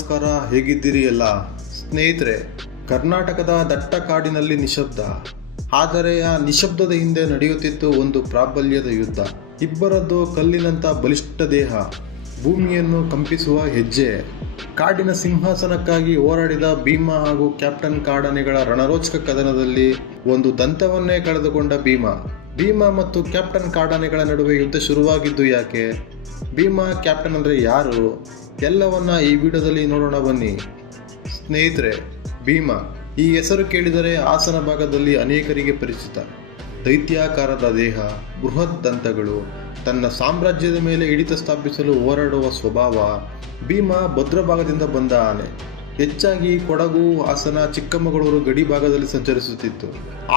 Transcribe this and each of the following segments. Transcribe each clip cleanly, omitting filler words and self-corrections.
ನಮಸ್ಕಾರ, ಹೇಗಿದ್ದೀರಿ ಎಲ್ಲ ಸ್ನೇಹಿತರೆ? ಕರ್ನಾಟಕದ ದಟ್ಟ ಕಾಡಿನಲ್ಲಿ ನಿಶಬ್ದ, ಆದರೆ ಆ ನಿಶಬ್ದದ ಹಿಂದೆ ನಡೆಯುತ್ತಿತ್ತು ಒಂದು ಪ್ರಾಬಲ್ಯದ ಯುದ್ಧ. ಇಬ್ಬರದ್ದು ಕಲ್ಲಿನಂಥ ಬಲಿಷ್ಠ ದೇಹ, ಭೂಮಿಯನ್ನು ಕಂಪಿಸುವ ಹೆಜ್ಜೆ. ಕಾಡಿನ ಸಿಂಹಾಸನಕ್ಕಾಗಿ ಹೋರಾಡಿದ ಭೀಮ ಹಾಗೂ ಕ್ಯಾಪ್ಟನ್ ಕಾಡಾನೆಗಳ ರಣರೋಚಕ ಕದನದಲ್ಲಿ ಒಂದು ದಂತವನ್ನೇ ಕಳೆದುಕೊಂಡ ಭೀಮ ಮತ್ತು ಕ್ಯಾಪ್ಟನ್ ಕಾಡಾನೆಗಳ ನಡುವೆ ಯುದ್ಧ ಶುರುವಾಗಿದ್ದು ಯಾಕೆ? ಭೀಮ ಕ್ಯಾಪ್ಟನ್ ಅಂದರೆ ಯಾರು? ಎಲ್ಲವನ್ನ ಈ ವಿಡಿಯೋದಲ್ಲಿ ನೋಡೋಣ ಬನ್ನಿ ಸ್ನೇಹಿತರೆ. ಭೀಮ ಈ ಹೆಸರು ಕೇಳಿದರೆ ಹಾಸನ ಭಾಗದಲ್ಲಿ ಅನೇಕರಿಗೆ ಪರಿಚಿತ. ದೈತ್ಯಾಕಾರದ ದೇಹ, ಬೃಹತ್ ದಂತಗಳು, ತನ್ನ ಸಾಮ್ರಾಜ್ಯದ ಮೇಲೆ ಹಿಡಿತ ಸ್ಥಾಪಿಸಲು ಹೋರಾಡುವ ಸ್ವಭಾವ. ಭೀಮ ಭದ್ರ ಭಾಗದಿಂದ ಬಂದ ಆನೆ. ಹೆಚ್ಚಾಗಿ ಕೊಡಗು, ಹಾಸನ, ಚಿಕ್ಕಮಗಳೂರು ಗಡಿ ಭಾಗದಲ್ಲಿ ಸಂಚರಿಸುತ್ತಿತ್ತು.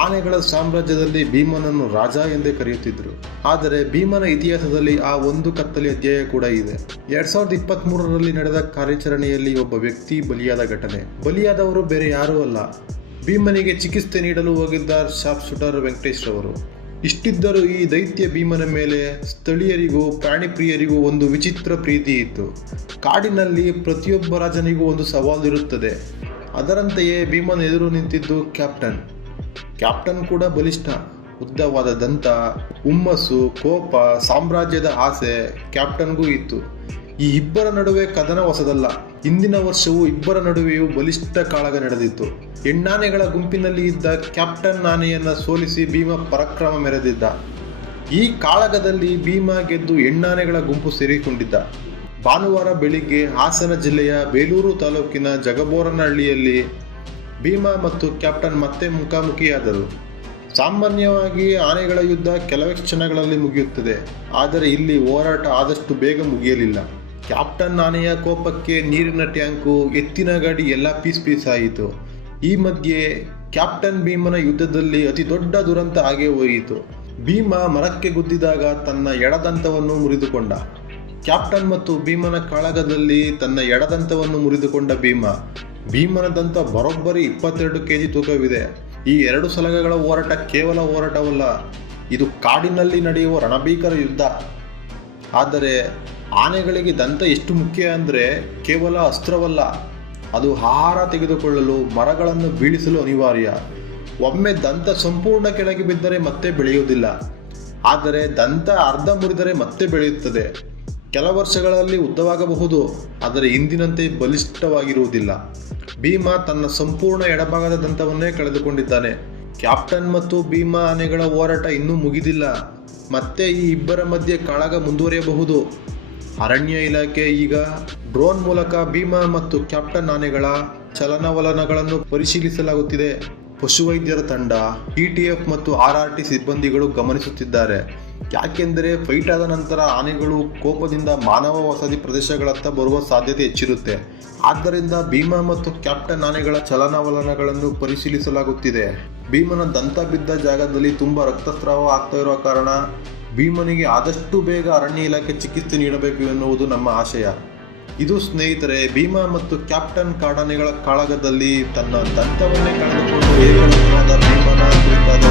ಆನೆಗಳ ಸಾಮ್ರಾಜ್ಯದಲ್ಲಿ ಭೀಮನನ್ನು ರಾಜ ಎಂದೇ ಕರೆಯುತ್ತಿದ್ದರು. ಆದರೆ ಭೀಮನ ಇತಿಹಾಸದಲ್ಲಿ ಆ ಒಂದು ಕತ್ತಲೆ ಅಧ್ಯಾಯ ಕೂಡ ಇದೆ. 2023ರಲ್ಲಿ ನಡೆದ ಕಾರ್ಯಾಚರಣೆಯಲ್ಲಿ ಒಬ್ಬ ವ್ಯಕ್ತಿ ಬಲಿಯಾದ ಘಟನೆ. ಬಲಿಯಾದವರು ಬೇರೆ ಯಾರೂ ಅಲ್ಲ, ಭೀಮನಿಗೆ ಚಿಕಿತ್ಸೆ ನೀಡಲು ಹೋಗಿದ್ದ ಶಾರ್ಪ್ ಶೂಟರ್ ವೆಂಕಟೇಶ್ ರವರು. ಇಷ್ಟಿದ್ದರೂ ಈ ದೈತ್ಯ ಭೀಮನ ಮೇಲೆ ಸ್ಥಳೀಯರಿಗೂ ಪ್ರಾಣಿ ಪ್ರಿಯರಿಗೂ ಒಂದು ವಿಚಿತ್ರ ಪ್ರೀತಿ ಇತ್ತು. ಕಾಡಿನಲ್ಲಿ ಪ್ರತಿಯೊಬ್ಬ ರಾಜನಿಗೂ ಒಂದು ಸವಾಲು ಇರುತ್ತದೆ. ಅದರಂತೆಯೇ ಭೀಮನ ಎದುರು ನಿಂತಿದ್ದು ಕ್ಯಾಪ್ಟನ್ ಕೂಡ ಬಲಿಷ್ಠ. ಉದ್ದವಾದ ದಂತ, ಹುಮ್ಮಸ್ಸು, ಕೋಪ, ಸಾಮ್ರಾಜ್ಯದ ಆಸೆ ಕ್ಯಾಪ್ಟನ್ಗೂ ಇತ್ತು. ಈ ಇಬ್ಬರ ನಡುವೆ ಕದನ ಹೊಸದಲ್ಲ. ಹಿಂದಿನ ವರ್ಷವೂ ಇಬ್ಬರ ನಡುವೆಯೂ ಬಲಿಷ್ಠ ಕಾಳಗ ನಡೆದಿತ್ತು. ಹೆಣ್ಣಾನೆಗಳ ಗುಂಪಿನಲ್ಲಿ ಇದ್ದ ಕ್ಯಾಪ್ಟನ್ ಆನೆಯನ್ನು ಸೋಲಿಸಿ ಭೀಮ ಪರಾಕ್ರಮ ಮೆರೆದಿದ್ದ. ಈ ಕಾಳಗದಲ್ಲಿ ಭೀಮ ಗೆದ್ದು ಹೆಣ್ಣಾನೆಗಳ ಗುಂಪು ಸೇರಿಕೊಂಡಿದ್ದ. ಭಾನುವಾರ ಬೆಳಿಗ್ಗೆ ಹಾಸನ ಜಿಲ್ಲೆಯ ಬೇಲೂರು ತಾಲೂಕಿನ ಜಗಬೋರನಹಳ್ಳಿಯಲ್ಲಿ ಭೀಮ ಮತ್ತು ಕ್ಯಾಪ್ಟನ್ ಮತ್ತೆ ಮುಖಾಮುಖಿಯಾದರು. ಸಾಮಾನ್ಯವಾಗಿ ಆನೆಗಳ ಯುದ್ಧ ಕೆಲವೇ ಕ್ಷಣಗಳಲ್ಲಿ ಮುಗಿಯುತ್ತದೆ, ಆದರೆ ಇಲ್ಲಿ ಹೋರಾಟ ಆದಷ್ಟು ಬೇಗ ಮುಗಿಯಲಿಲ್ಲ. ಕ್ಯಾಪ್ಟನ್ ಆನೆಯ ಕೋಪಕ್ಕೆ ನೀರಿನ ಟ್ಯಾಂಕು, ಎತ್ತಿನ ಗಾಡಿ ಎಲ್ಲ ಪೀಸ್ ಆಯಿತು. ಈ ಮಧ್ಯೆ ಕ್ಯಾಪ್ಟನ್ ಭೀಮನ ಯುದ್ಧದಲ್ಲಿ ಅತಿ ದೊಡ್ಡ ದುರಂತ ಆಗೇ ಹೋಯಿತು. ಭೀಮ ಮರಕ್ಕೆ ಗುದ್ದಿದಾಗ ತನ್ನ ಎಡದಂತವನ್ನು ಮುರಿದುಕೊಂಡ. ಕ್ಯಾಪ್ಟನ್ ಮತ್ತು ಭೀಮನ ಕಾಳಗದಲ್ಲಿ ತನ್ನ ಎಡದಂತವನ್ನು ಮುರಿದುಕೊಂಡ ಭೀಮನ ದಂತ ಬರೋಬ್ಬರಿ 22 kg ತೂಕವಿದೆ. ಈ ಎರಡು ಸಲಗಗಳ ಹೋರಾಟ ಕೇವಲ ಹೋರಾಟವಲ್ಲ, ಇದು ಕಾಡಿನಲ್ಲಿ ನಡೆಯುವ ರಣಭೀಕರ ಯುದ್ಧ. ಆದರೆ ಆನೆಗಳಿಗೆ ದಂತ ಎಷ್ಟು ಮುಖ್ಯ ಅಂದರೆ ಕೇವಲ ಅಸ್ತ್ರವಲ್ಲ, ಅದು ಆಹಾರ ತೆಗೆದುಕೊಳ್ಳಲು, ಮರಗಳನ್ನು ಬೀಳಿಸಲು ಅನಿವಾರ್ಯ. ಒಮ್ಮೆ ದಂತ ಸಂಪೂರ್ಣ ಕೆಳಗೆ ಬಿದ್ದರೆ ಮತ್ತೆ ಬೆಳೆಯುವುದಿಲ್ಲ, ಆದರೆ ದಂತ ಅರ್ಧ ಮುರಿದರೆ ಮತ್ತೆ ಬೆಳೆಯುತ್ತದೆ. ಕೆಲ ವರ್ಷಗಳಲ್ಲಿ ಉದ್ದವಾಗಬಹುದು, ಆದರೆ ಹಿಂದಿನಂತೆ ಬಲಿಷ್ಠವಾಗಿರುವುದಿಲ್ಲ. ಭೀಮ ತನ್ನ ಸಂಪೂರ್ಣ ಎಡಭಾಗದ ದಂತವನ್ನೇ ಕಳೆದುಕೊಂಡಿದ್ದಾನೆ. ಕ್ಯಾಪ್ಟನ್ ಮತ್ತು ಭೀಮ ಆನೆಗಳ ಹೋರಾಟ ಇನ್ನೂ ಮುಗಿದಿಲ್ಲ. ಮತ್ತೆ ಈ ಇಬ್ಬರ ಮಧ್ಯೆ ಕಾಳಗ ಮುಂದುವರಿಯಬಹುದು. ಅರಣ್ಯ ಇಲಾಖೆ ಈಗ ಡ್ರೋನ್ ಮೂಲಕ ಭೀಮ ಮತ್ತು ಕ್ಯಾಪ್ಟನ್ ಆನೆಗಳ ಚಲನವಲನಗಳನ್ನು ಪರಿಶೀಲಿಸಲಾಗುತ್ತಿದೆ. ಪಶುವೈದ್ಯರ ತಂಡ, ETF ಮತ್ತು RRT ಸಿಬ್ಬಂದಿಗಳು ಗಮನಿಸುತ್ತಿದ್ದಾರೆ. ಯಾಕೆಂದರೆ ಫೈಟ್ ಆದ ನಂತರ ಆನೆಗಳು ಕೋಪದಿಂದ ಮಾನವ ವಸತಿ ಪ್ರದೇಶಗಳತ್ತ ಬರುವ ಸಾಧ್ಯತೆ ಹೆಚ್ಚಿರುತ್ತೆ. ಆದ್ದರಿಂದ ಭೀಮ ಮತ್ತು ಕ್ಯಾಪ್ಟನ್ ಆನೆಗಳ ಚಲನವಲನಗಳನ್ನು ಪರಿಶೀಲಿಸಲಾಗುತ್ತಿದೆ. ಭೀಮನ ದಂತ ಬಿದ್ದ ಜಾಗದಲ್ಲಿ ತುಂಬ ರಕ್ತಸ್ರಾವ ಆಗ್ತಾ ಇರುವ ಕಾರಣ ಭೀಮನಿಗೆ ಆದಷ್ಟು ಬೇಗ ಅರಣ್ಯ ಇಲಾಖೆ ಚಿಕಿತ್ಸೆ ನೀಡಬೇಕು ಎನ್ನುವುದು ನಮ್ಮ ಆಶಯ. ಇದು ಸ್ನೇಹಿತರೆ, ಭೀಮ ಮತ್ತು ಕ್ಯಾಪ್ಟನ್ ಕಾಡಾನೆಗಳ ಕಾಳಗದಲ್ಲಿ ತನ್ನ ದಂತವನ್ನೇ ಕಳೆದುಕೊಂಡು ಏಕವಚನವಾದ ಭೀಮನ ಕುರಿತಾದ